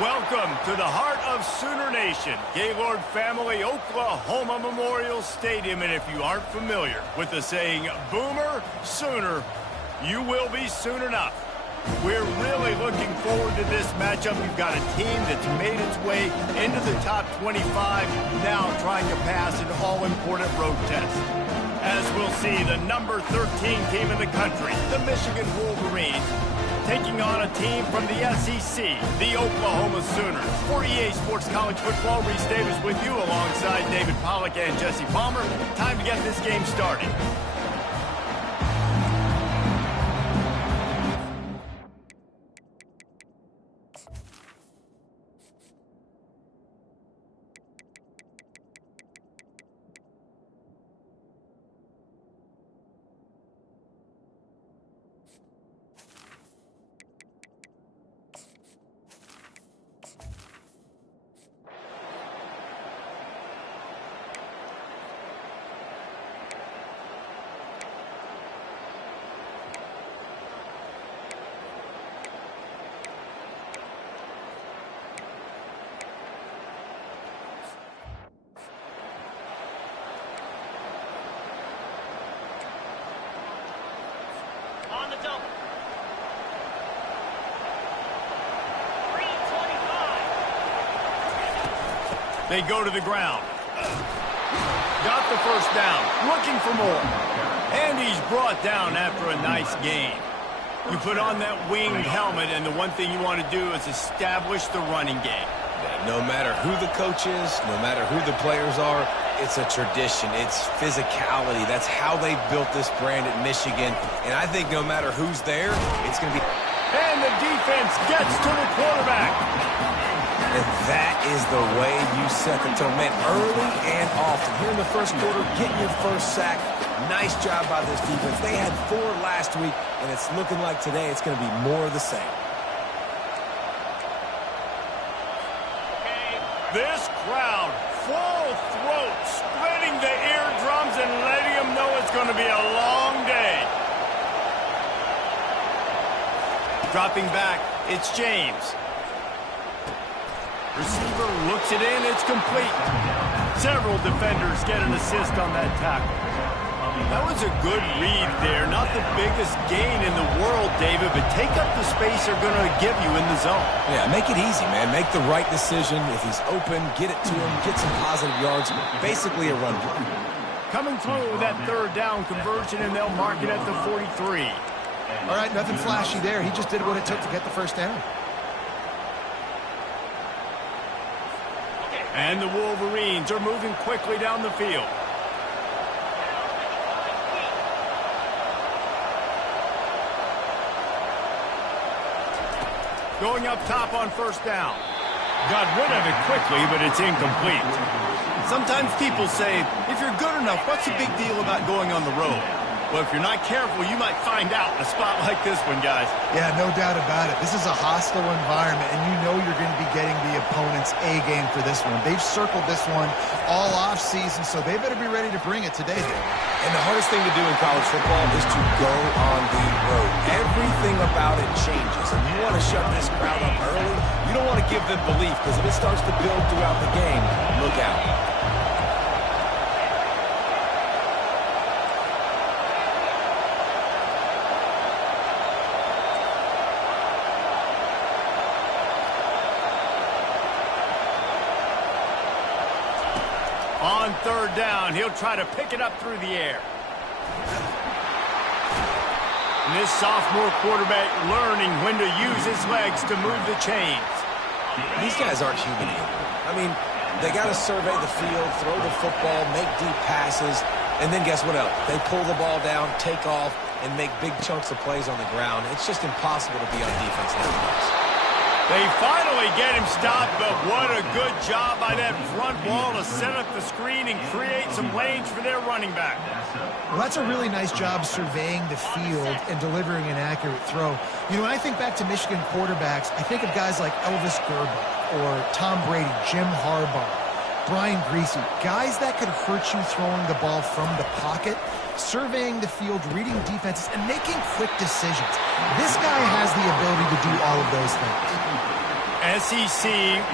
Welcome to the heart of Sooner Nation, Gaylord Family Oklahoma Memorial Stadium. And if you aren't familiar with the saying, Boomer Sooner, you will be soon enough. We're really looking forward to this matchup. We've got a team that's made its way into the top 25, now trying to pass an all-important road test. As we'll see, the number 13 team in the country, the Michigan Wolverines, taking on a team from the SEC, the Oklahoma Sooners. For EA Sports College Football, Reese Davis with you alongside David Pollack and Jesse Palmer. Time to get this game started. They go to the ground. Got the first down. Looking for more. And he's brought down after a nice gain. You put on that winged helmet, and the one thing you want to do is establish the running game. No matter who the coach is, no matter who the players are, it's a tradition. It's physicality. That's how they built this brand at Michigan. And I think no matter who's there, it's going to be... And the defense gets to the quarterback. And that is the way you set the tone, man, early and often. Here in the first quarter, getting your first sack. Nice job by this defense. They had 4 last week, and it's looking like today it's going to be more of the same. This crowd, full throat, splitting the eardrums and letting them know it's going to be a long day. Dropping back, it's James. Receiver looks it in, it's complete. Several defenders get an assist on that tackle. That was a good read there. Not the biggest gain in the world, David, but take up the space they're going to give you in the zone. Yeah, make it easy, man. Make the right decision. If he's open, get it to him, get some positive yards. Basically a run play. Coming through with that third down conversion, and they'll mark it at the 43. All right, nothing flashy there. He just did what it took to get the first down. And the Wolverines are moving quickly down the field. Going up top on first down. Got rid of it quickly, but it's incomplete. Sometimes people say, if you're good enough, what's the big deal about going on the road? Well, if you're not careful, you might find out in a spot like this one, guys. Yeah, no doubt about it. This is a hostile environment, and you know you're going to be getting the opponent's A game for this one. They've circled this one all offseason, so they better be ready to bring it today. And the hardest thing to do in college football is to go on the road. Everything about it changes, and you want to shut this crowd up early. You don't want to give them belief, because if it starts to build throughout the game, look out. On third down, he'll try to pick it up through the air. And this sophomore quarterback learning when to use his legs to move the chains. These guys aren't human anymore. I mean, they got to survey the field, throw the football, make deep passes, and then guess what else? They pull the ball down, take off, and make big chunks of plays on the ground. It's just impossible to be on defense nowadays. They finally get him stopped, but what a good job by that front wall to set up the screen and create some lanes for their running back. Well, that's a really nice job surveying the field and delivering an accurate throw. You know, when I think back to Michigan quarterbacks, I think of guys like Elvis Gerber or Tom Brady, Jim Harbaugh, Brian Griese, guys that could hurt you throwing the ball from the pocket, surveying the field, reading defenses, and making quick decisions. This guy has the ability to do all of those things. SEC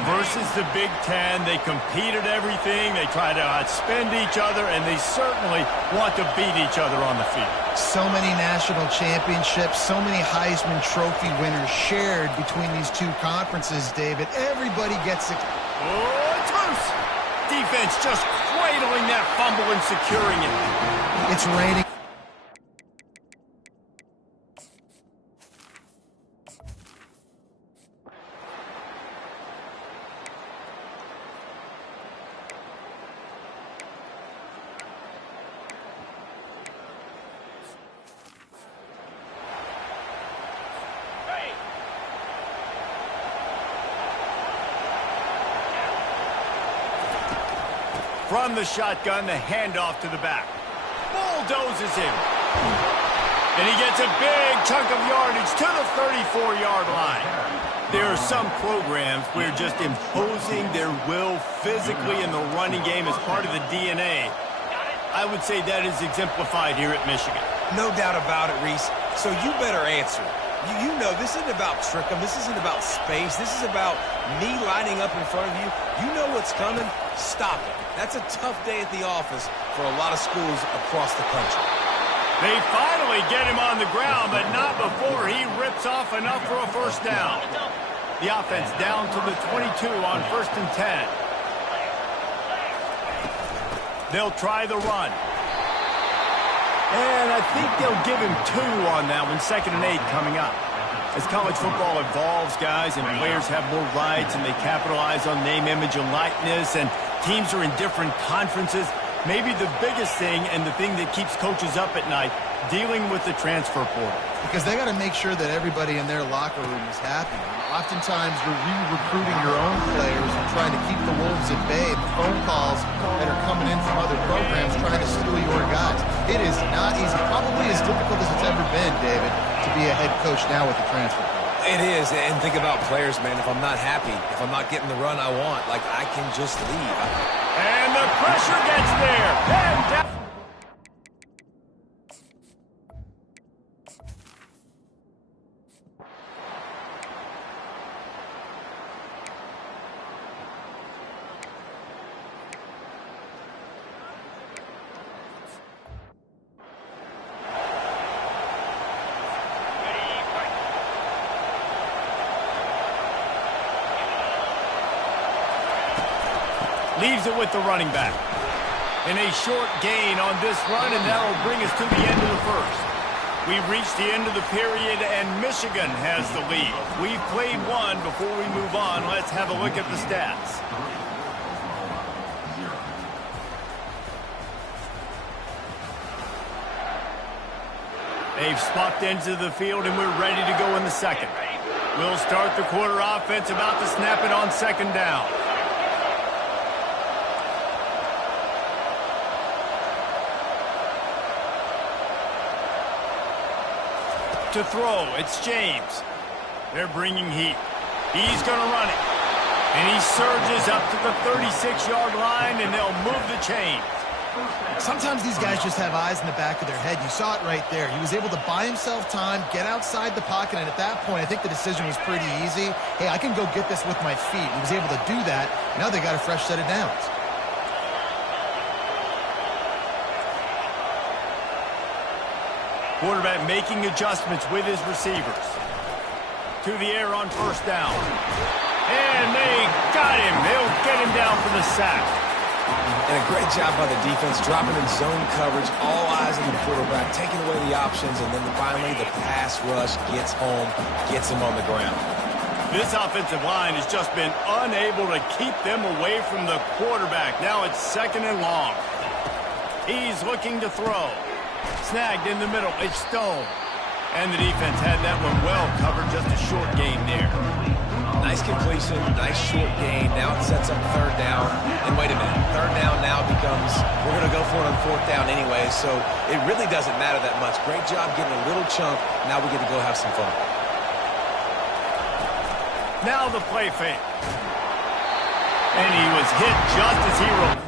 versus the Big Ten. They compete at everything. They try to outspend each other, and they certainly want to beat each other on the field. So many national championships, so many Heisman Trophy winners shared between these two conferences, David. Everybody gets it. Oh, it's loose. Defense just cradling that fumble and securing it. It's raining. From the shotgun, the handoff to the back. Bulldozes him. And he gets a big chunk of yardage to the 34-yard line. There are some programs where just imposing their will physically in the running game is part of the DNA. I would say that is exemplified here at Michigan. No doubt about it, Reese. So you better answer. You know this isn't about trick 'em. This isn't about space. This is about me lining up in front of you. You know what's coming. Stop it. That's a tough day at the office for a lot of schools across the country. They finally get him on the ground, but not before he rips off enough for a first down. The offense down to the 22 on 1st and 10. They'll try the run. And I think they'll give him 2 on that one, 2nd and 8 coming up. As college football evolves, guys, and players have more rights and they capitalize on name, image, and likeness, and teams are in different conferences, maybe the biggest thing and the thing that keeps coaches up at night, dealing with the transfer portal. Because they got to make sure that everybody in their locker room is happy. Oftentimes, you're re-recruiting your own players and trying to keep the Wolves at bay. The phone calls that are coming in from other programs trying to steal your guys. It is not easy. Probably as difficult as it's ever been, David, to be a head coach now with the transfer portal. It is, and think about players, man. If I'm not happy, if I'm not getting the run I want, like, I can just leave. And the pressure gets there. And down. Leaves it with the running back. And a short gain on this run, and that'll bring us to the end of the first. We've reached the end of the period, and Michigan has the lead. We've played one. Before we move on, let's have a look at the stats. They've swapped into the field, and we're ready to go in the second. We'll start the quarter offense, about to snap it on 2nd down. To throw, it's James. They're bringing heat. He's going to run it. And he surges up to the 36-yard line, and they'll move the chains. Sometimes these guys just have eyes in the back of their head. You saw it right there. He was able to buy himself time, get outside the pocket, and at that point, I think the decision was pretty easy. Hey, I can go get this with my feet. He was able to do that. Now they got a fresh set of downs. Quarterback making adjustments with his receivers. To the air on 1st down. And they got him. They'll get him down for the sack. And a great job by the defense, dropping in zone coverage, all eyes on the quarterback, taking away the options, and then finally the pass rush gets home, gets him on the ground. This offensive line has just been unable to keep them away from the quarterback. Now it's 2nd and long. He's looking to throw. Snagged in the middle. It's Stone. And the defense had that one well covered. Just a short gain there. Nice completion, nice short gain. Now it sets up 3rd down. And wait a minute, 3rd down now becomes, we're going to go for it on 4th down anyway, so it really doesn't matter that much. Great job getting a little chunk. Now we get to go have some fun. Now the play fake. And he was hit just as he rolled.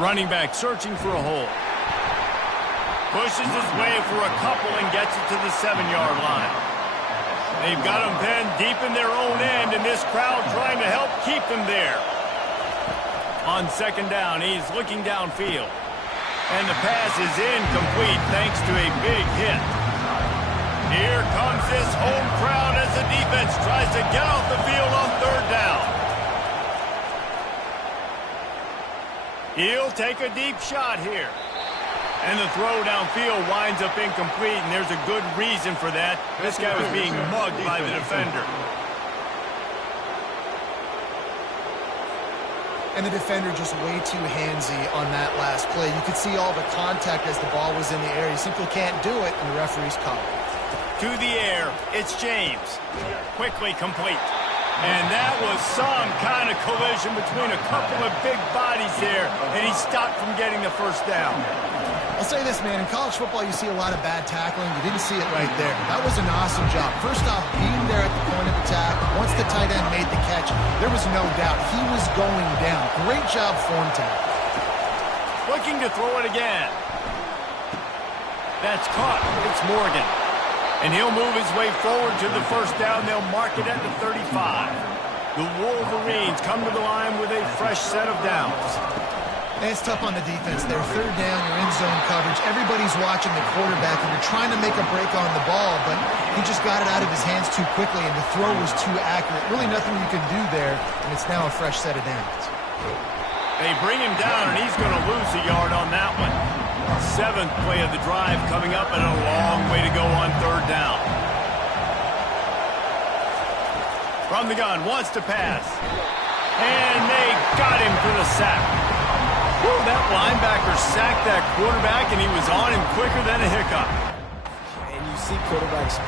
Running back searching for a hole. Pushes his way for a couple and gets it to the 7-yard line. They've got him pinned deep in their own end, and this crowd trying to help keep them there. On second down, he's looking downfield. And the pass is incomplete thanks to a big hit. Here comes this home crowd as the defense tries to get off the field on third down. He'll take a deep shot here. And the throw downfield winds up incomplete, and there's a good reason for that. This guy was being mugged by the defender. And the defender just way too handsy on that last play. You could see all the contact as the ball was in the air. You simply can't do it, and the referee's called. To the air, it's James. Quickly complete. And that was some kind of collision between a couple of big bodies there, and he stopped from getting the first down. I'll say this, man. In college football, you see a lot of bad tackling. You didn't see it right there. That was an awesome job. First off, being there at the point of attack. Once the tight end made the catch, there was no doubt he was going down. Great job form tackle. Looking to throw it again. That's caught. It's Morgan. And he'll move his way forward to the first down. They'll mark it at the 35. The Wolverines come to the line with a fresh set of downs. And it's tough on the defense there. Third down, you're in zone coverage. Everybody's watching the quarterback, and you're trying to make a break on the ball, but he just got it out of his hands too quickly, and the throw was too accurate. Really nothing you can do there, and it's now a fresh set of downs. They bring him down, and he's going to lose a yard on that one. 7th play of the drive coming up, and a long way to go on third down. From the gun, wants to pass. And they got him for the sack. Woo, that linebacker sacked that quarterback, and he was on him quicker than a hiccup. And you see quarterbacks...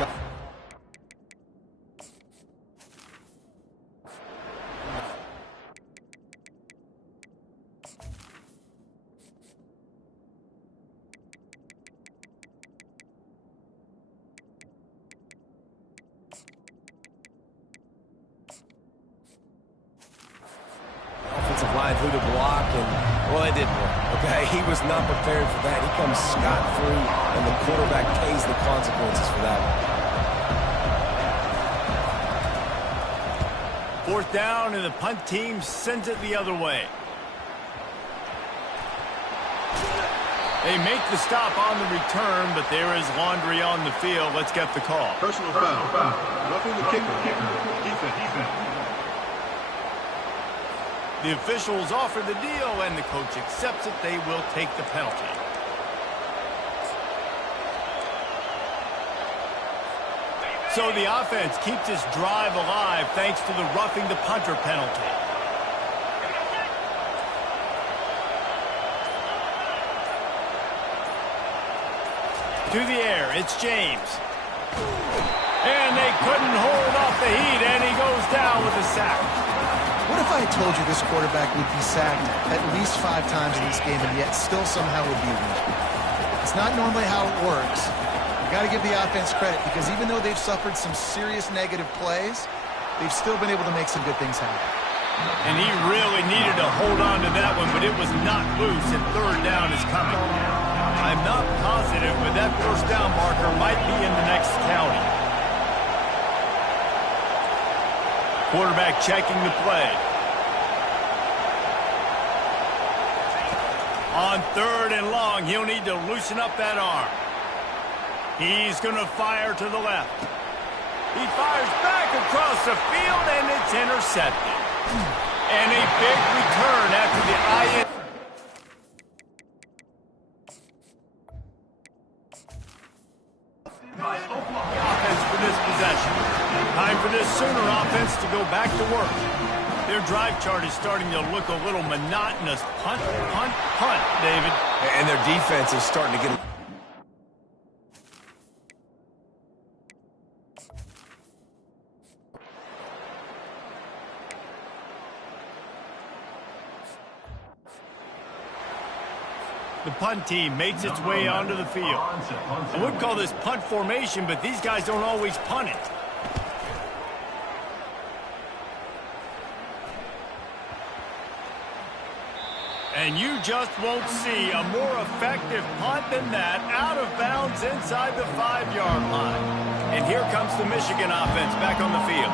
Offensive line who to block, and, well, it didn't work, okay? He was not prepared for that. He comes scot-free, and the quarterback pays the consequences for that one. 4th down, and the punt team sends it the other way. They make the stop on the return, but there is laundry on the field. Let's get the call. Personal foul. Roughing the kicker. Defense. The officials offer the deal, and the coach accepts it. They will take the penalty. So the offense keeps this drive alive thanks to the roughing the punter penalty. To the air, it's James. And they couldn't hold off the heat, and he goes down with a sack. What if I had told you this quarterback would be sacked at least 5 times in this game and yet still somehow would be winning? It's not normally how it works. You got to give the offense credit because even though they've suffered some serious negative plays, they've still been able to make some good things happen. And he really needed to hold on to that one, but it was not loose, and third down is coming. I'm not positive, but that first down marker might be in the next county. Quarterback checking the play. On 3rd and long, he'll need to loosen up that arm. He's going to fire to the left. He fires back across the field, and it's intercepted. And a big return after the IN. Offense for this possession. Time for this Sooner offense to go back to work. Their drive chart is starting to look a little monotonous. Punt, punt, punt, David. And their defense is starting to get... The punt team makes its way onto the field. I would call this punt formation, but these guys don't always punt it. And you just won't see a more effective punt than that, out of bounds inside the 5-yard line. And here comes the Michigan offense back on the field.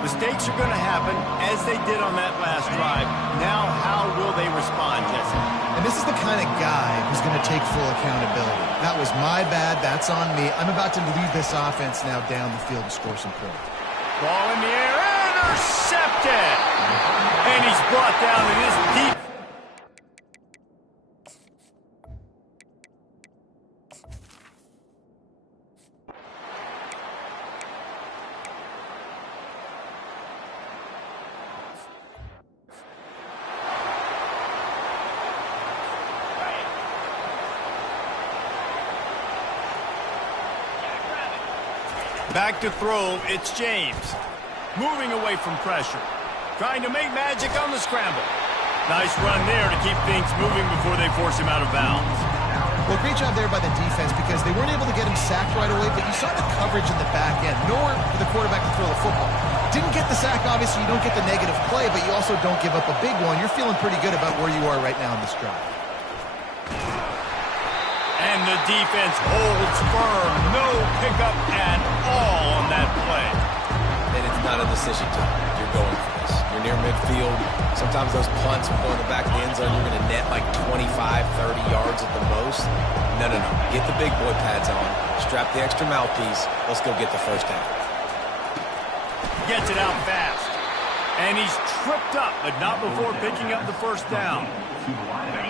Mistakes are going to happen, as they did on that last drive. Now, how will they respond, Jesse? And this is the kind of guy who's going to take full accountability. That was my bad. That's on me. I'm about to lead this offense now down the field and score some points. Ball in the air, intercepted! And he's brought down in his deep. Back to throw, it's James. Moving away from pressure. Trying to make magic on the scramble. Nice run there to keep things moving before they force him out of bounds. Well, great job there by the defense because they weren't able to get him sacked right away, but you saw the coverage in the back end. Nowhere for the quarterback to throw the football. Didn't get the sack, obviously. You don't get the negative play, but you also don't give up a big one. You're feeling pretty good about where you are right now in this drive. And the defense holds firm. No pickup at all on that play. And it's not a decision time. You're going for this. You're near midfield. Sometimes those punts will go in the back of the end zone. You're going to net like 25, 30 yards at the most. No. Get the big boy pads on. Strap the extra mouthpiece. Let's go get the first down. Gets it out fast. And he's tripped up, but not before picking up the first down.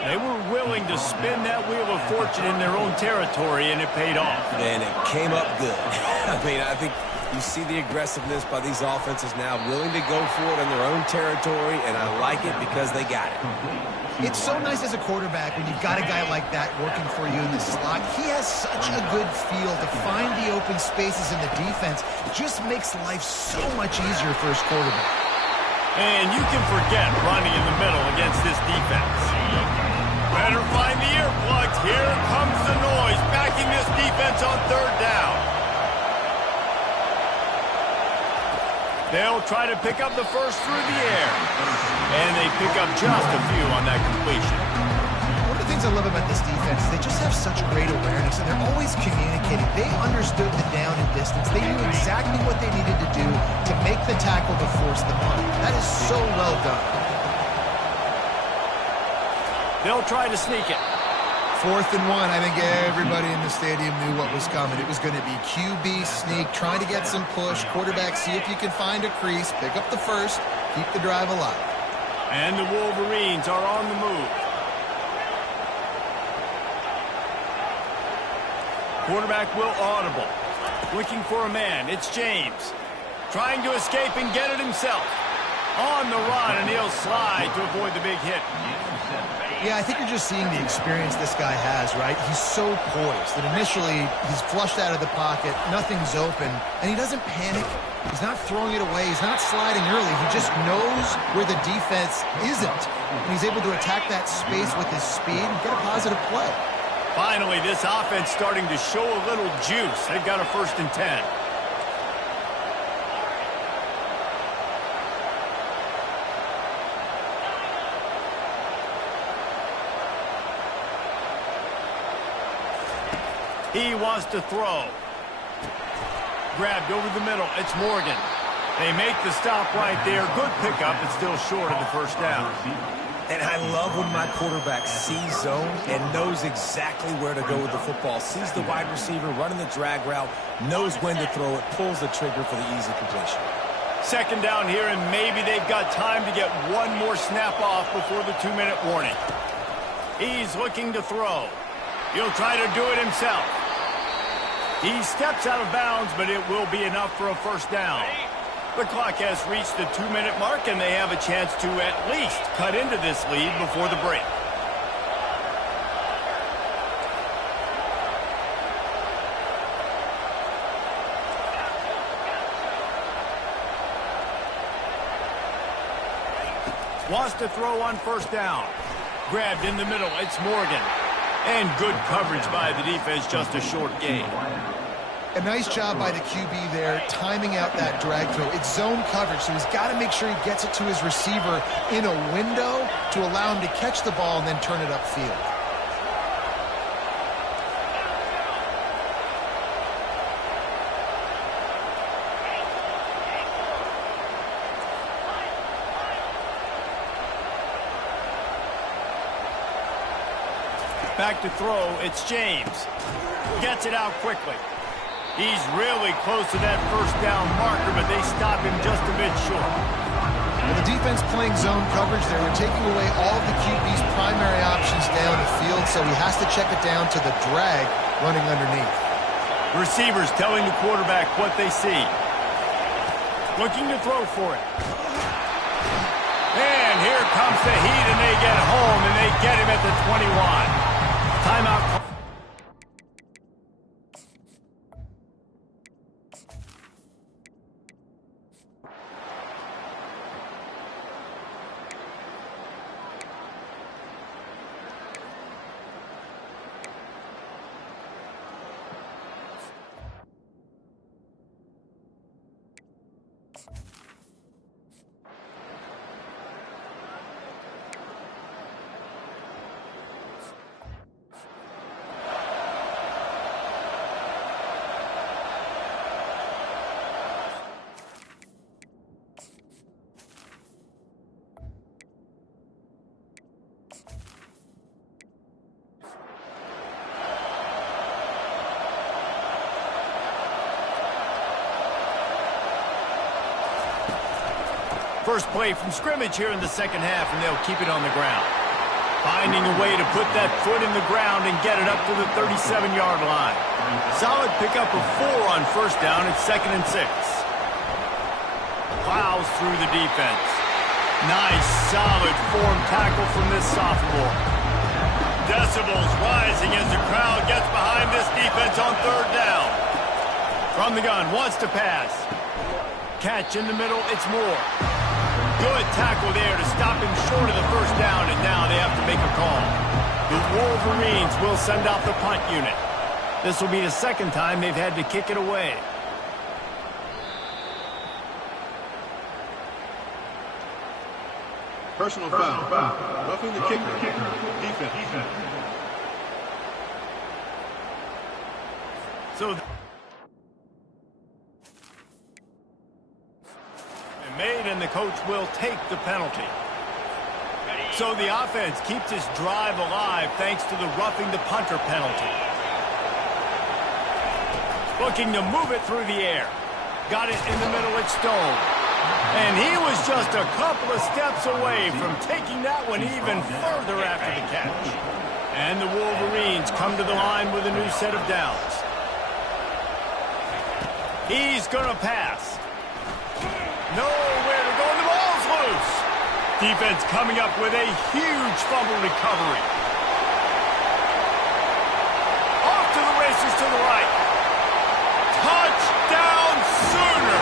They were willing to spin that wheel of fortune in their own territory, and it paid off. And it came up good. I think you see the aggressiveness by these offenses now, willing to go for it in their own territory, and I like it because they got it. It's so nice as a quarterback when you've got a guy like that working for you in the slot. He has such a good feel to find the open spaces in the defense. It just makes life so much easier for his quarterback. And you can forget running in the middle against this defense. Better find the earplugs. Here comes the noise, backing this defense on third down. They'll try to pick up the first through the air. And they pick up just a few on that completion. One of the things I love about this defense is they just have such great awareness, and they're always communicating. They understood the down and distance. They knew exactly what they needed to do to make the tackle to force the punt. That is so well done. They'll try to sneak it. 4th and 1. I think everybody in the stadium knew what was coming. It was going to be QB sneak, trying to get some push. Quarterback, see if you can find a crease. Pick up the first. Keep the drive alive. And the Wolverines are on the move. Quarterback will audible. Looking for a man. It's James. Trying to escape and get it himself. On the run, and he'll slide to avoid the big hit. Yeah, I think you're just seeing the experience this guy has, right? He's so poised that initially he's flushed out of the pocket, nothing's open, and he doesn't panic. He's not throwing it away. He's not sliding early. He just knows where the defense isn't, and he's able to attack that space with his speed and get a positive play. Finally, this offense starting to show a little juice. They've got a 1st and 10. He wants to throw. Grabbed over the middle. It's Morgan. They make the stop right there. Good pickup, but still short of the first down. And I love when my quarterback sees zone and knows exactly where to go with the football. Sees the wide receiver running the drag route, knows when to throw it, pulls the trigger for the easy completion. 2nd down here, and maybe they've got time to get one more snap off before the 2-minute warning. He's looking to throw. He'll try to do it himself. He steps out of bounds, but it will be enough for a first down. The clock has reached the 2-minute mark, and they have a chance to at least cut into this lead before the break. Wants to throw on 1st down. Grabbed in the middle. It's Morgan. And good coverage by the defense, just a short gain. A nice job by the QB there, timing out that drag throw. It's zone coverage, so he's got to make sure he gets it to his receiver in a window to allow him to catch the ball and then turn it upfield. Back to throw, it's James. Gets it out quickly. He's really close to that first down marker, but they stop him just a bit short. Well, the defense playing zone coverage there. They're taking away all of the QB's primary options down the field, so he has to check it down to the drag running underneath. Receivers telling the quarterback what they see. Looking to throw for it. And here comes the heat, and they get home, and they get him at the 21. Timeout. First play from scrimmage here in the second half, and they'll keep it on the ground. Finding a way to put that foot in the ground and get it up to the 37-yard line. Solid pickup of 4 on first down. It's 2nd and 6. Plows through the defense. Nice, solid form tackle from this sophomore. Decibels rising as the crowd gets behind this defense on third down. From the gun, wants to pass. Catch in the middle, it's Moore. Good tackle there to stop him short of the first down, and now they have to make a call. The Wolverines will send out the punt unit. This will be the second time they've had to kick it away. Personal foul. Roughing the kicker. Defense. So made, and the coach will take the penalty. So the offense keeps this drive alive thanks to the roughing the punter penalty. Looking to move it through the air. Got it in the middle at Stone. And he was just a couple of steps away from taking that one even further after the catch. And the Wolverines come to the line with a new set of downs. He's going to pass. Nowhere to go, and the ball's loose. Defense coming up with a huge fumble recovery. Off to the races to the right. Touchdown Sooner.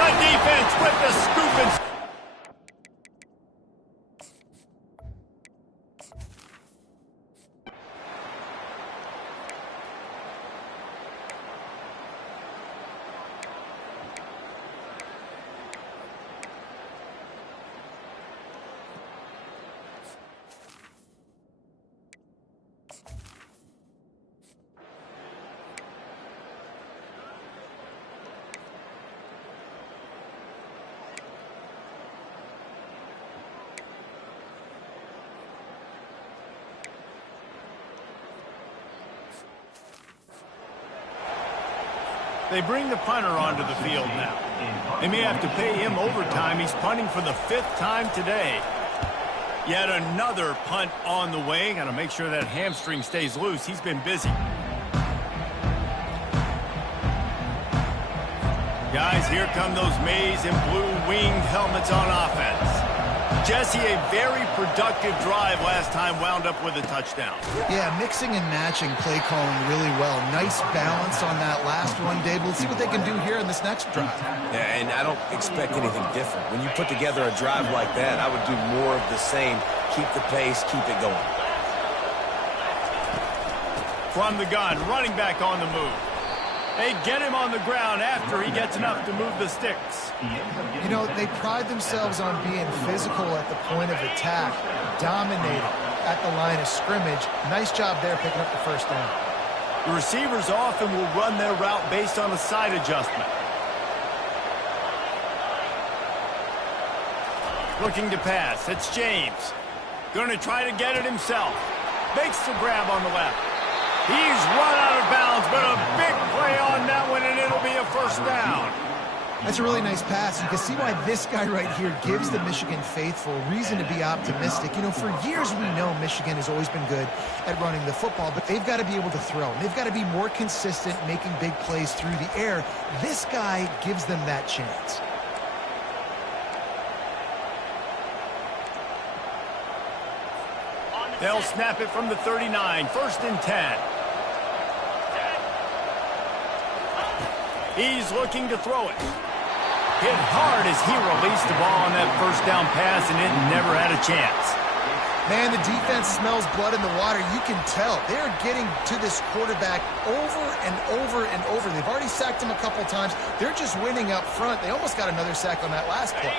The defense with the scoop and... They bring the punter onto the field now. They may have to pay him overtime. He's punting for the 5th time today. Yet another punt on the way. Got to make sure that hamstring stays loose. He's been busy. Guys, here come those maize and blue winged helmets on offense. Jesse, a very productive drive last time, wound up with a touchdown. Yeah, mixing and matching play calling really well. Nice balance on that last one, Dave. We'll see what they can do here in this next drive. Yeah, and I don't expect anything different. When you put together a drive like that, I would do more of the same. Keep the pace, keep it going. From the gun, running back on the move. They get him on the ground after he gets enough to move the sticks. You know, they pride themselves on being physical at the point of attack, dominating at the line of scrimmage. Nice job there picking up the first down. The receivers often will run their route based on a side adjustment. Looking to pass. It's James. Going to try to get it himself. Makes the grab on the left. He's run out of bounds, but a big play on that one, and it'll be a first down. That's a really nice pass. You can see why this guy right here gives the Michigan faithful reason to be optimistic. You know, for years we know Michigan has always been good at running the football, but they've got to be able to throw. They've got to be more consistent making big plays through the air. This guy gives them that chance. They'll snap it from the 39, 1st and 10. He's looking to throw it. Hit hard as he released the ball on that first down pass, and it never had a chance. Man, the defense smells blood in the water. You can tell. They're getting to this quarterback over and over and over. They've already sacked him a couple times. They're just winning up front. They almost got another sack on that last play.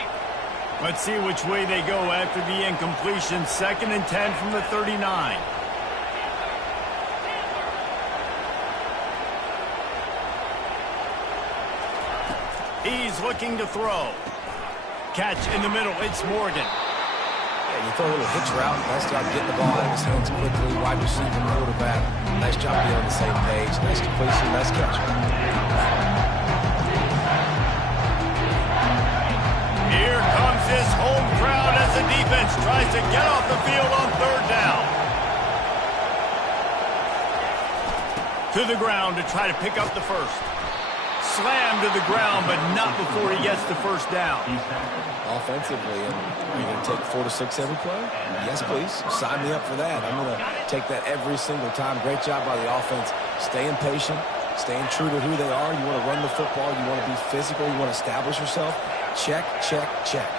Let's see which way they go after the incompletion. 2nd and 10 from the 39. He's looking to throw. Catch in the middle. It's Morgan. Yeah, you throw a little hitch route. Nice job getting the ball out of his hands quickly. Wide receiver, quarterback. Nice job being on the same page. Nice completion. Nice catch. Here comes his home crowd as the defense tries to get off the field on 3rd down. To the ground to try to pick up the first. Slammed to the ground, but not before he gets the first down. Offensively, and are you going to take 4 to 6 every play? Yes, please. Sign me up for that. I'm going to take that every single time. Great job by the offense. Staying patient, staying true to who they are. You want to run the football. You want to be physical. You want to establish yourself. Check, check, check.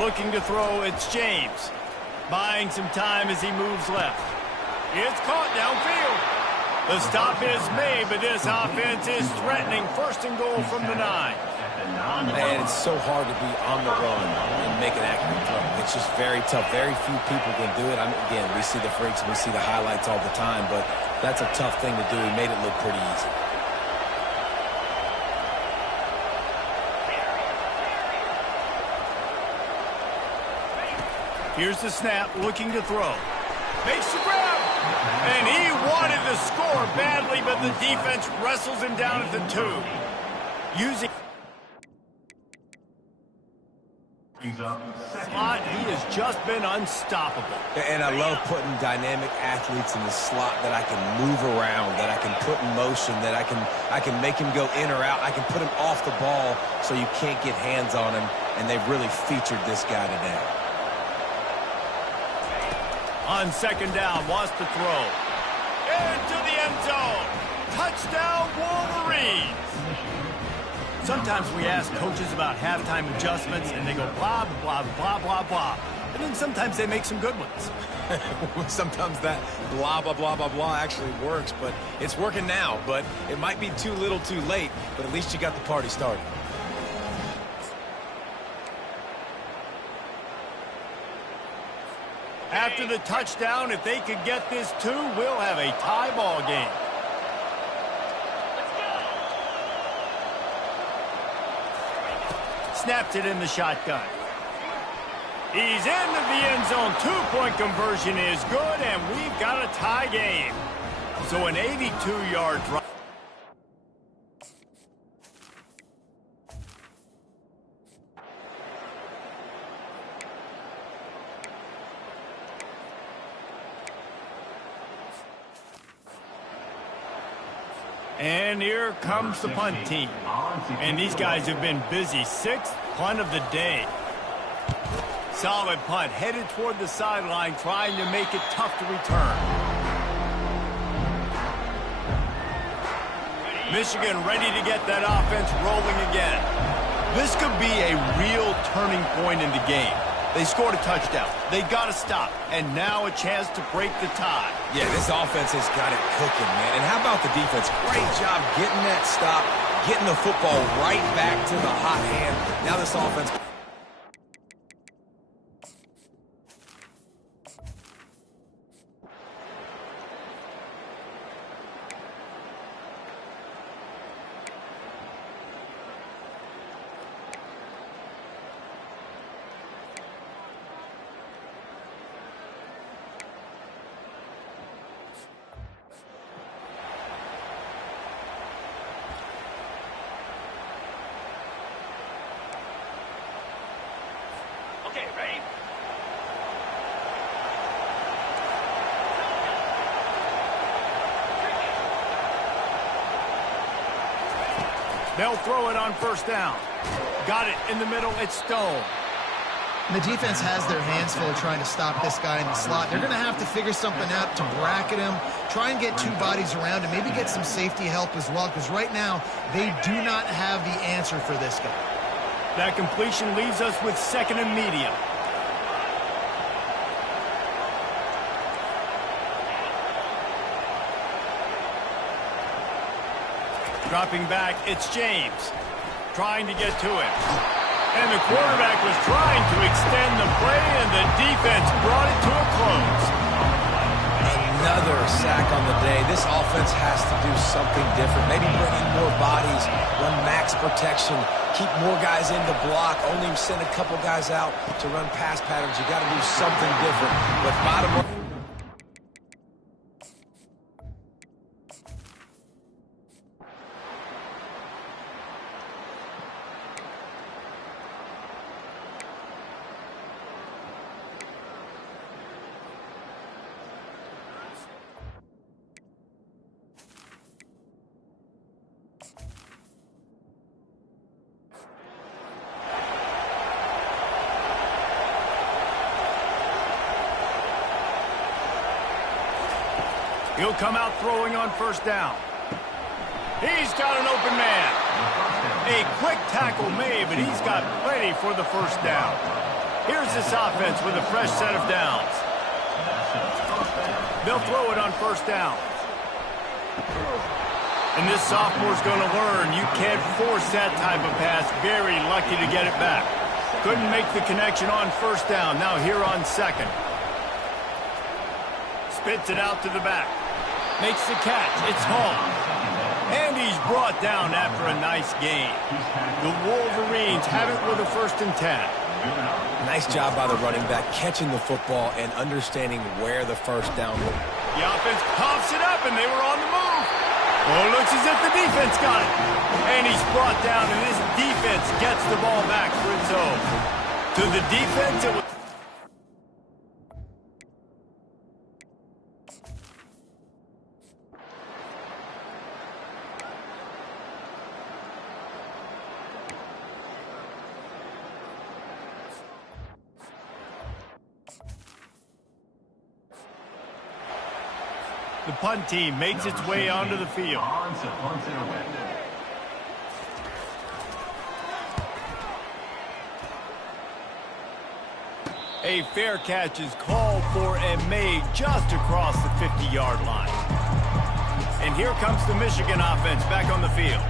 Looking to throw, it's James. Buying some time as he moves left. It's caught downfield. The stop is made, but this offense is threatening 1st and goal from the 9. Man, it's so hard to be on the run and make an accurate throw. It's just very tough. Very few people can do it. Again, we see the freaks and we see the highlights all the time, but that's a tough thing to do. He made it look pretty easy. Here's the snap, looking to throw. Makes the grab. And he wanted to score badly, but the defense wrestles him down at the 2. Using slot, he has just been unstoppable. And I love putting dynamic athletes in the slot that I can move around, that I can put in motion, that I can make him go in or out. I can put him off the ball so you can't get hands on him, and they've really featured this guy today. On 2nd down, wants to throw. Into the end zone. Touchdown, Wolverines. Sometimes we ask coaches about halftime adjustments, and they go blah, blah, blah, blah, blah. And then sometimes they make some good ones. Sometimes that blah, blah, blah, blah, blah actually works, but it's working now. But it might be too little too late, but at least you got the party started. After the touchdown, if they could get this 2, we'll have a tie ball game. Snapped it in the shotgun. He's into the end zone. 2-point conversion is good, and we've got a tie game. So an 82-yard drive. And here comes the punt team. And these guys have been busy. 6th punt of the day. Solid punt, headed toward the sideline, trying to make it tough to return. Michigan ready to get that offense rolling again. This could be a real turning point in the game. They scored a touchdown. They got to stop. And now a chance to break the tie. Yeah, this offense has got it cooking, man. And how about the defense? Great job getting that stop, getting the football right back to the hot hand. Now this offense... Okay, ready? They'll throw it on first down. Got it in the middle. It's Stone. And the defense has their hands full trying to stop this guy in the slot. They're going to have to figure something out to bracket him, try and get two bodies around him, maybe get some safety help as well, because right now they do not have the answer for this guy. That completion leaves us with second and medium. Dropping back, it's James. Trying to get to him. And the quarterback was trying to extend the play, and the defense brought it to a close. Another sack on the day. This offense has to do something different. Maybe bring in more bodies, run max protection, keep more guys in the block, only send a couple guys out to run pass patterns. You got to do something different. But bottom line... He'll come out throwing on first down. He's got an open man. A quick tackle made, but he's got plenty for the first down. Here's this offense with a fresh set of downs. They'll throw it on first down. And this sophomore's going to learn you can't force that type of pass. Very lucky to get it back. Couldn't make the connection on first down. Now here on second. Spits it out to the back. Makes the catch. It's Hall. And he's brought down after a nice gain. The Wolverines have it with a 1st and 10. Nice job by the running back, catching the football and understanding where the first down was. The offense pops it up, and they were on the move. Oh, it looks as if the defense got it. And he's brought down, and this defense gets the ball back for its own. To the defense, it was... The punt team makes its way onto the field. A fair catch is called for and made just across the 50-yard line. And here comes the Michigan offense back on the field.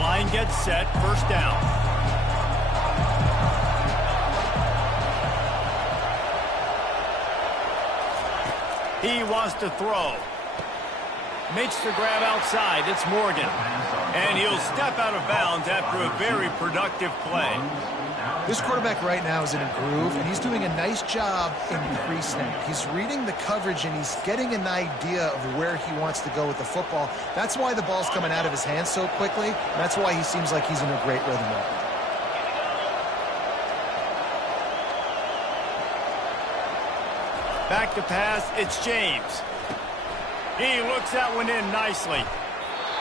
Line gets set, first down. He wants to throw. Makes the grab outside. It's Morgan. And he'll step out of bounds after a very productive play. This quarterback right now is in a groove, and he's doing a nice job in pre-snap. He's reading the coverage, and he's getting an idea of where he wants to go with the football. That's why the ball's coming out of his hands so quickly, and that's why he seems like he's in a great rhythm right now. Back to pass, it's James. He looks that one in nicely.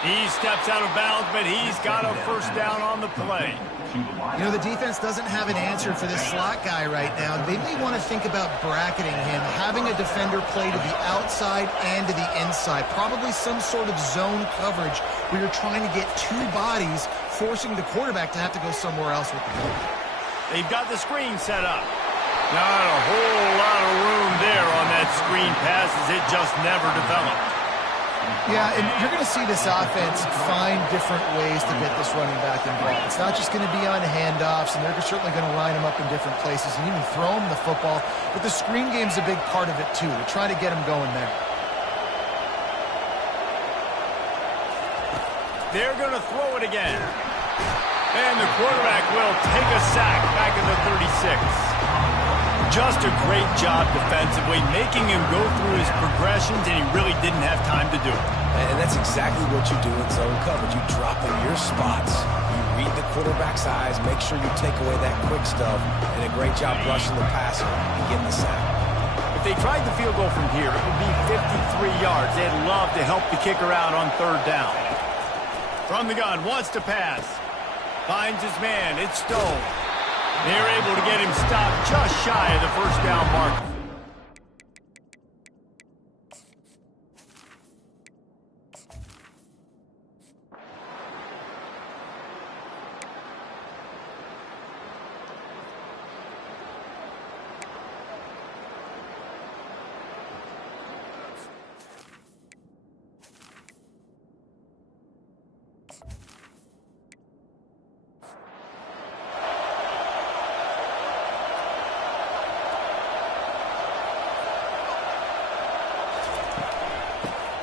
He steps out of bounds, but he's got a first down on the play. You know, the defense doesn't have an answer for this slot guy right now. They may want to think about bracketing him, having a defender play to the outside and to the inside. Probably some sort of zone coverage where you're trying to get two bodies, forcing the quarterback to have to go somewhere else with the ball. They've got the screen set up. Not a whole lot of room there on that screen pass as it just never developed. Yeah, and you're going to see this offense find different ways to get this running back involved. It's not just going to be on handoffs, and they're certainly going to line them up in different places and even throw them the football. But the screen game's a big part of it, too. They're trying to get them going there. They're going to throw it again. And the quarterback will take a sack back at the 36. Just a great job defensively, making him go through his progressions, and he really didn't have time to do it. And that's exactly what you do in zone coverage. You drop in your spots. You read the quarterback's eyes, make sure you take away that quick stuff, and a great job rushing the passer and getting the sack. If they tried the field goal from here, it would be 53 yards. They'd love to help the kicker out on third down. From the gun, wants to pass. Finds his man. It's Stone. They're able to get him stopped just shy of the first down marker.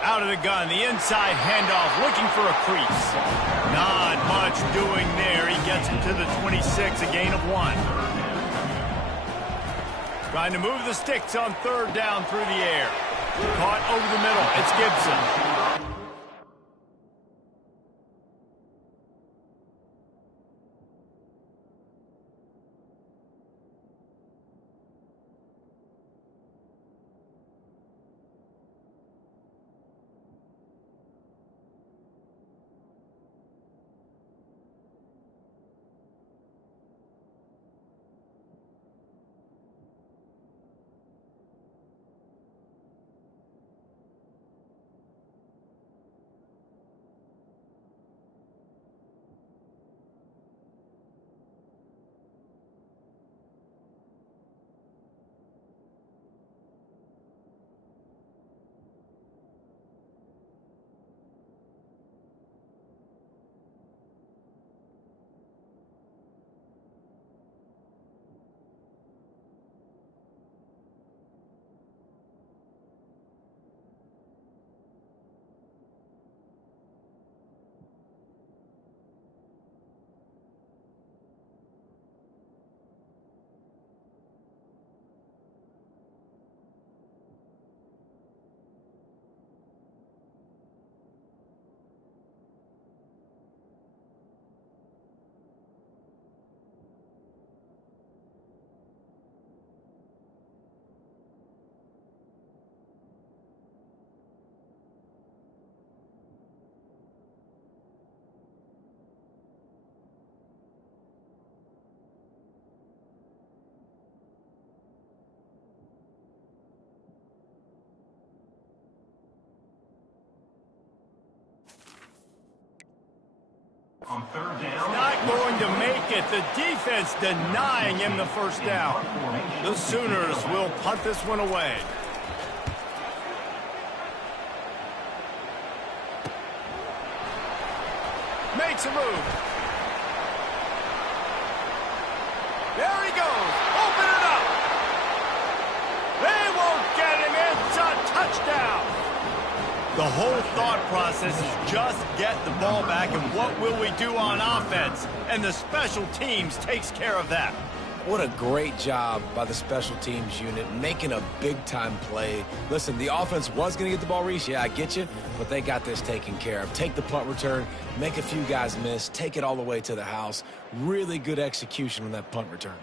Out of the gun, the inside handoff, looking for a crease. Not much doing there. He gets him to the 26, a gain of 1. Trying to move the sticks on third down through the air. Caught over the middle. It's Gibson. On third down. Not going to make it. The defense denying him the first down. The Sooners will punt this one away. Makes a move. There he goes. Open it up. They won't get him. It's a touchdown. The whole thought process is just get the ball back, and what will we do on offense? And the special teams takes care of that. What a great job by the special teams unit, making a big-time play. Listen, the offense was going to get the ball, Reese. Yeah, I get you, but they got this taken care of. Take the punt return, make a few guys miss, take it all the way to the house. Really good execution on that punt return.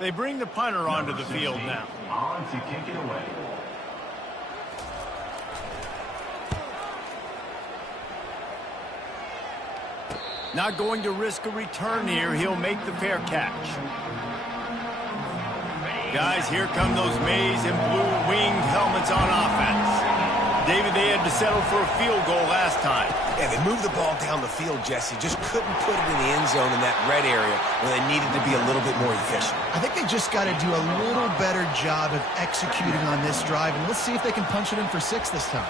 They bring the punter onto the field now. On to kick it away. Not going to risk a return here. He'll make the fair catch. Guys, here come those maize and blue winged helmets on offense. David, they had to settle for a field goal last time. Yeah, they moved the ball down the field, Jesse. Just couldn't put it in the end zone in that red area where they needed to be a little bit more efficient. I think they just got to do a little better job of executing on this drive, and let's see if they can punch it in for 6 this time.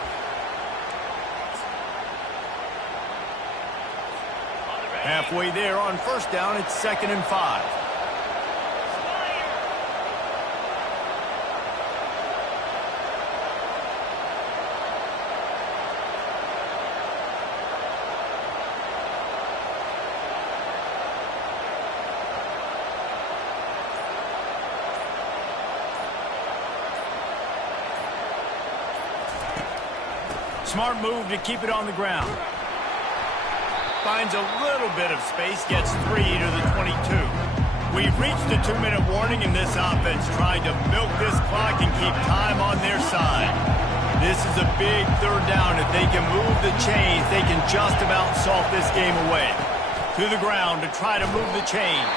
Halfway there on first down, it's 2nd and 5. Smart move to keep it on the ground. Finds a little bit of space, gets 3 to the 22. We've reached a 2-minute warning, and this offense trying to milk this clock and keep time on their side. This is a big 3rd down. If they can move the chains, they can just about salt this game away. To the ground to try to move the chains.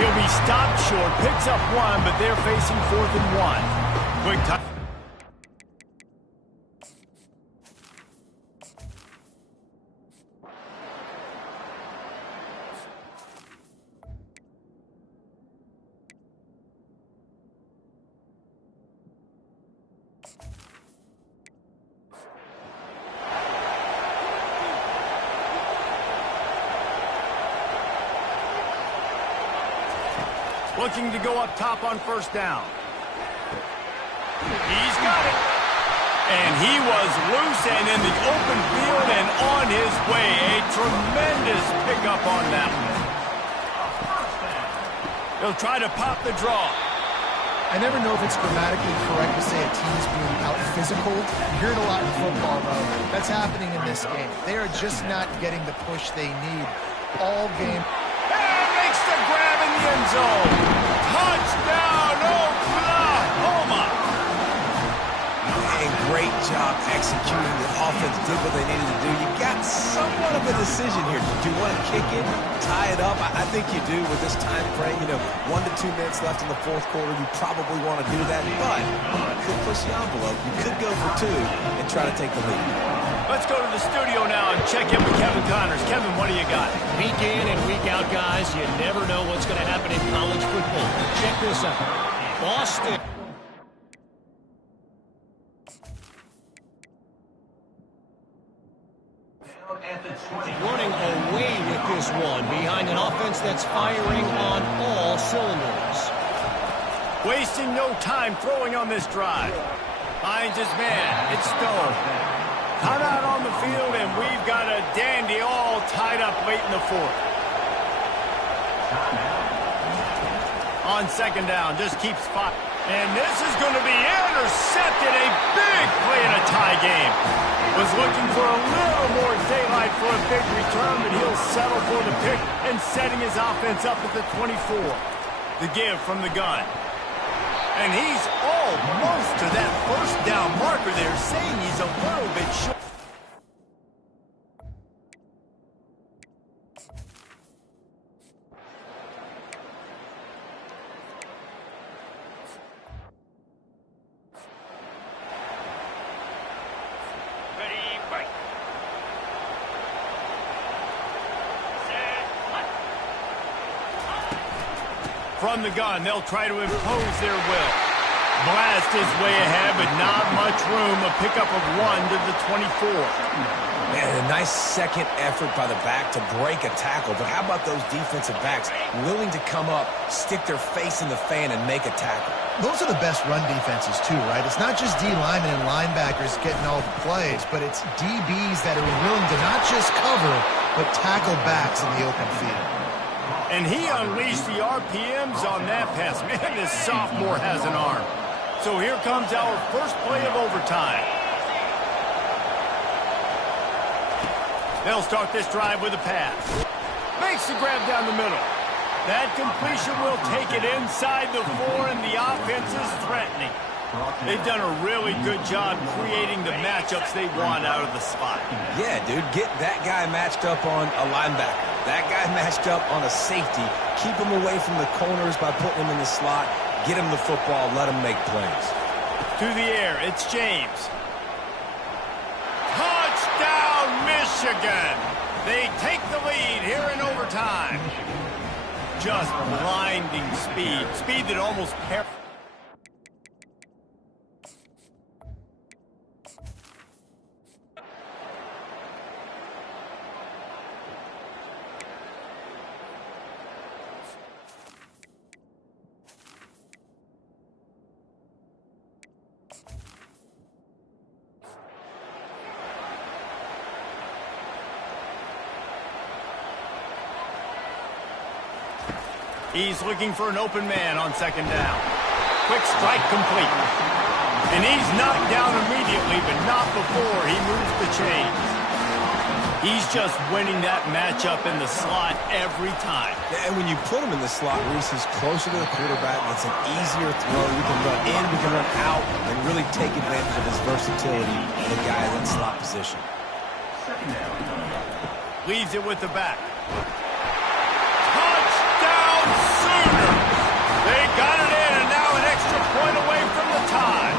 He'll be stopped short, picks up 1, but they're facing 4th and 1. Quick time. Looking to go up top on first down. He's got it. And he was loose and in the open field and on his way. A tremendous pickup on that one. He'll try to pop the draw. I never know if it's grammatically correct to say a team's being out-physical. You hear it a lot in football, though. That's happening in this game. They are just not getting the push they need all game. The grab in the end zone. Touchdown, Oklahoma. And great job executing. The offense did what they needed to do. You got somewhat of a decision here. Do you want to kick it, tie it up? I think you do with this time frame. 1 to 2 minutes left in the 4th quarter. You probably want to do that, but you could push the envelope. You could go for 2 and try to take the lead. Let's go to the studio now and check in with Kevin Connors. Kevin, what do you got? Week in and week out, guys, you never know what's going to happen in college football. Check this out. Boston. Running away with this one behind an offense that's firing on all cylinders. Wasting no time throwing on this drive. Finds his man. It's Stone. Cut out on the field, and we've got a dandy all tied up late in the 4th. On 2nd down, just keeps firing. And this is going to be intercepted. A big play in a tie game. Was looking for a little more daylight for a big return, but he'll settle for the pick and setting his offense up at the 24. The give from the gun. And he's almost to that first down marker there, saying he's a little bit short. From the gun, they'll try to impose their will. Blast his way ahead, but not much room. A pickup of 1 to the 24. Man, a nice second effort by the back to break a tackle. But how about those defensive backs willing to come up, stick their face in the fan, and make a tackle? Those are the best run defenses, too, right? It's not just D linemen and linebackers getting all the plays, but it's DBs that are willing to not just cover, but tackle backs in the open field. And he unleashed the RPMs on that pass. Man, this sophomore has an arm. So here comes our first play of overtime. They'll start this drive with a pass. Makes the grab down the middle. That completion will take it inside the 4, and the offense is threatening. They've done a really good job creating the matchups they want out of the spot. Yeah, dude, get that guy matched up on a linebacker. That guy matched up on a safety. Keep him away from the corners by putting him in the slot. Get him the football. Let him make plays. To the air, it's James. Touchdown, Michigan! They take the lead here in overtime. Just blinding speed. Speed that almost paralyzes. He's looking for an open man on second down. Quick strike complete. And he's knocked down immediately, but not before he moves the chains. He's just winning that matchup in the slot every time. And when you put him in the slot, Reese, he's closer to the quarterback. It's an easier throw. We can run in, we can run out, and really take advantage of his versatility in the guy in that slot position. Leaves it with the back. Sooner. They got it in, and now an extra point away from the tie.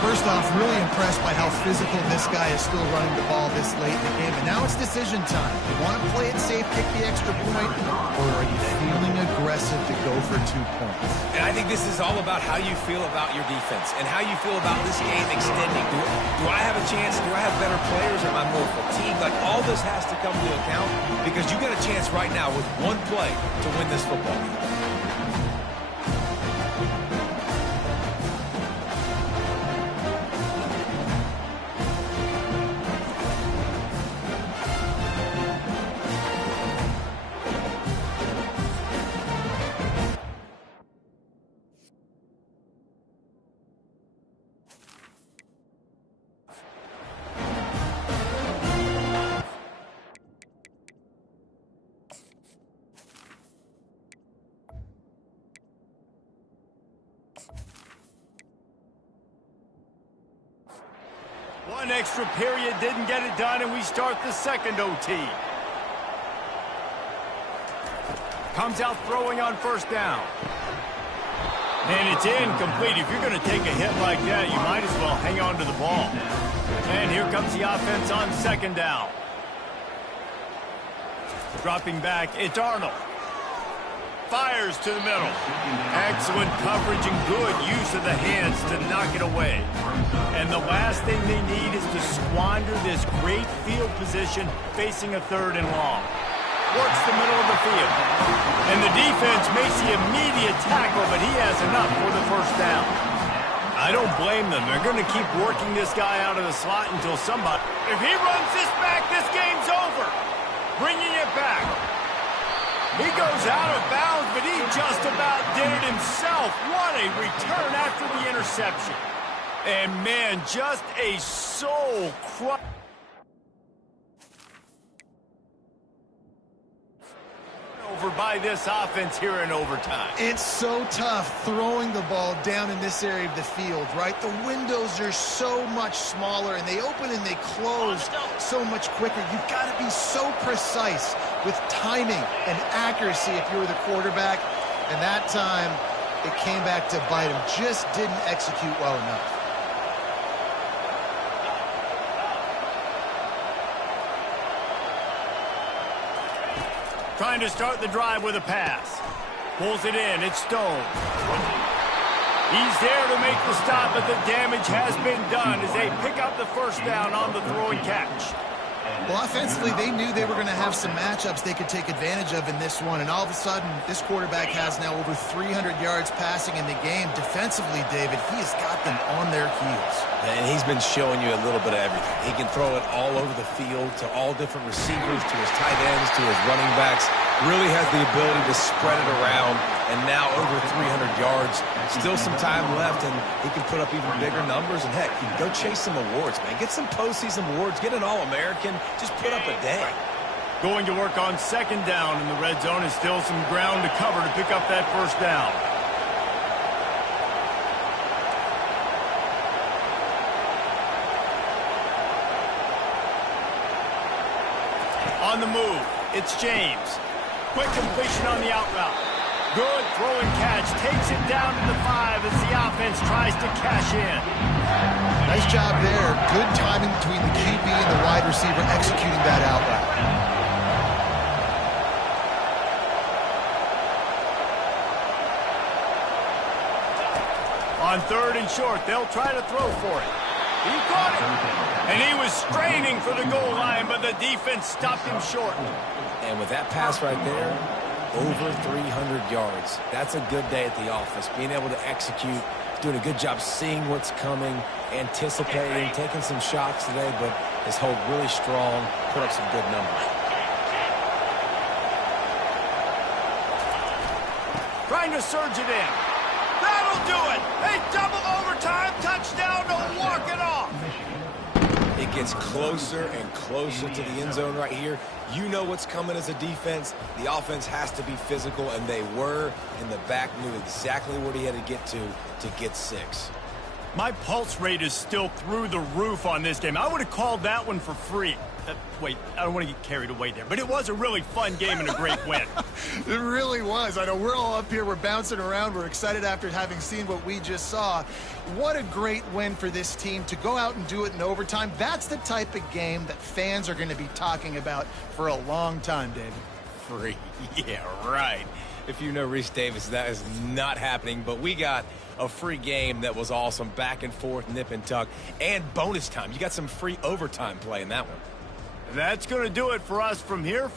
First off, really impressed by how physical this guy is still running the ball this late in the game. And now it's decision time. You want to play it safe, kick the extra point, or are you feeling aggressive to go for 2 points? And I think this is all about how you feel about your defense and how you feel about this game extending. Do I have a chance? Do I have better players? Am I more fatigued? Like, all this has to come into account because you got a chance right now with one play to win this football game. One extra period didn't get it done, and we start the second OT. Comes out throwing on first down. And it's incomplete. If you're going to take a hit like that, you might as well hang on to the ball. And here comes the offense on second down. Dropping back, it's Arnold. Fires to the middle. Excellent coverage and good use of the hands to knock it away. And the last thing they need is to squander this great field position facing a third and long. Works the middle of the field. And the defense makes the immediate tackle, but he has enough for the first down. I don't blame them. They're going to keep working this guy out of the slot until somebody... If he runs this back, this game's over. Bringing it back. He goes out of bounds, but he just about did it himself. What a return after the interception. And, man, just a soul-crushing... over by this offense here in overtime. It's so tough throwing the ball down in this area of the field, right? The windows are so much smaller, and they open and they close so much quicker. You've got to be so precise with timing and accuracy if you're the quarterback. And that time, it came back to bite him. Just didn't execute well enough. Trying to start the drive with a pass. Pulls it in. It's Stone. He's there to make the stop, but the damage has been done as they pick up the first down on the throwing catch. Well, offensively, they knew they were going to have some matchups they could take advantage of in this one, and all of a sudden, this quarterback has now over 300 yards passing in the game. Defensively, David, he has got them on their heels. And he's been showing you a little bit of everything. He can throw it all over the field to all different receivers, to his tight ends, to his running backs. Really has the ability to spread it around, and now over 300 yards. Still some time left, and he can put up even bigger numbers. And, heck, he can go chase some awards, man. Get some postseason awards. Get an All-American. Just put up a day. Going to work on second down in the red zone, and still some ground to cover to pick up that first down. On the move, it's James. Quick completion on the out route. Good throw and catch. Takes it down to the 5 as the offense tries to cash in. Nice job there. Good timing between the QB and the wide receiver executing that out route. On third and short, they'll try to throw for it. He caught it. And he was straining for the goal line, but the defense stopped him short. And with that pass right there, over 300 yards. That's a good day at the office. Being able to execute, doing a good job seeing what's coming, anticipating, taking some shots today, but his hold really strong, put up some good numbers. Trying to surge it in. That'll do it. A double overtime touchdown to walk it off. It gets closer and closer to the end zone right here. You know what's coming as a defense. The offense has to be physical, and they were, and the back knew exactly what he had to get 6. My pulse rate is still through the roof on this game. I would have called that one for free. Wait, I don't want to get carried away there, but it was a really fun game and a great win. It really was. I know we're all up here, we're bouncing around, we're excited after having seen what we just saw. What a great win for this team to go out and do it in overtime. That's the type of game that fans are going to be talking about for a long time, David. Free. Yeah, right. If you know Reese Davis, that is not happening, but we got a free game that was awesome, back and forth, nip and tuck, and bonus time. You got some free overtime play in that one. That's going to do it for us from here.